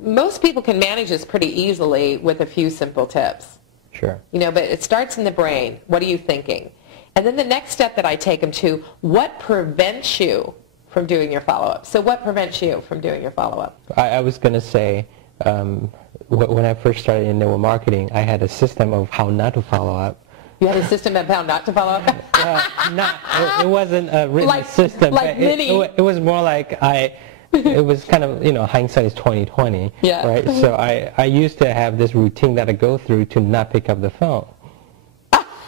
most people can manage this pretty easily with a few simple tips. Sure. You know, but it starts in the brain. What are you thinking? And then the next step that I take them to, what prevents you from doing your follow-up? So what prevents you from doing your follow-up? I was going to say, when I first started in network marketing, I had a system of how not to follow up. You had a system of how not to follow up? It wasn't a written system. Like it was more like it was kind of, you know, hindsight is 20/20. Yeah. Right? So I used to have this routine that I go through to not pick up the phone.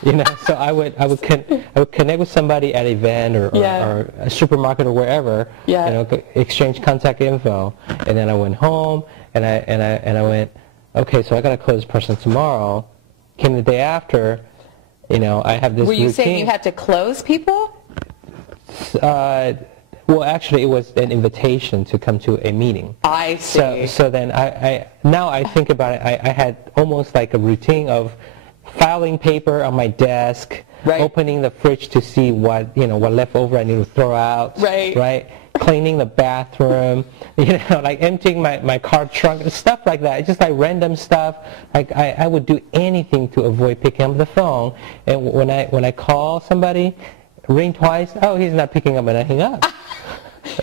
You know, so I would connect with somebody at an event or a supermarket or wherever. Yeah. You know, exchange contact info, and then I went home and I went, okay, so I got to close this person tomorrow. Came the day after, you know, I have this routine. Were you saying you had to close people? Well, actually, it was an invitation to come to a meeting. I see. So then now I think about it, I had almost like a routine of filing paper on my desk, opening the fridge to see what leftover I need to throw out, right? Cleaning the bathroom, you know, like emptying my car trunk, stuff like that. It's just like random stuff. Like I would do anything to avoid picking up the phone. And when I call somebody, ring twice, oh, he's not picking up, and I hang up.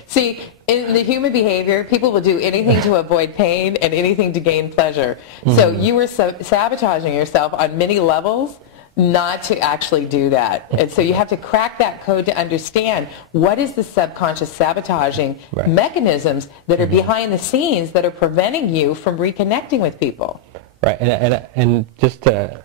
See, in the human behavior, people will do anything to avoid pain and anything to gain pleasure. So you were sabotaging yourself on many levels not to actually do that. And so you have to crack that code to understand what is the subconscious sabotaging mechanisms that are behind the scenes that are preventing you from reconnecting with people. Right, and just to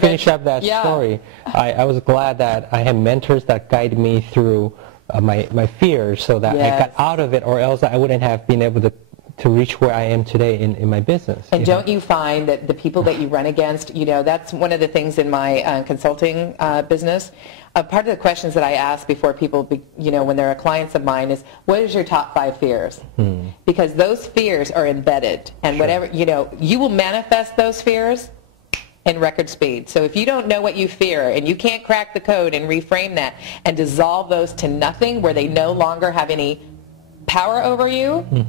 finish up that story, I was glad that I had mentors that guided me through my fears so that I got out of it, or else I wouldn't have been able to reach where I am today in my business. And don't you find that the people that you run against, you know, that's one of the things in my consulting business. Part of the questions that I ask before people, when they're clients of mine is, what is your top 5 fears? Because those fears are embedded. And whatever, you will manifest those fears in record speed. So if you don't know what you fear and you can't crack the code and reframe that and dissolve those to nothing where they no longer have any power over you,